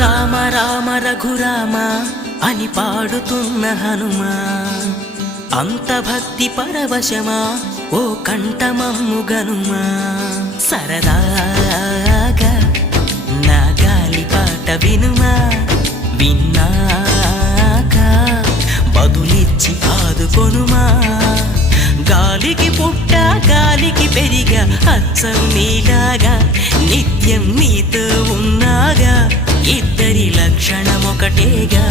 రామ రామ రఘురామ అని పాడుతున్న హనుమా, అంత భక్తి పరవశమా ఓ కంఠమమ్ము గనుమా. సరదాగా నా గాలి పాట వినుమా, విన్నాక బదులిచ్చి ఆదుకొనుమా. గాలికి పుట్ట గాలికి పెరిగా అచ్చం నీలాగా, నిత్యం నీతో ఉన్నాగా, ఇద్దరి లక్షణమొకటేగా.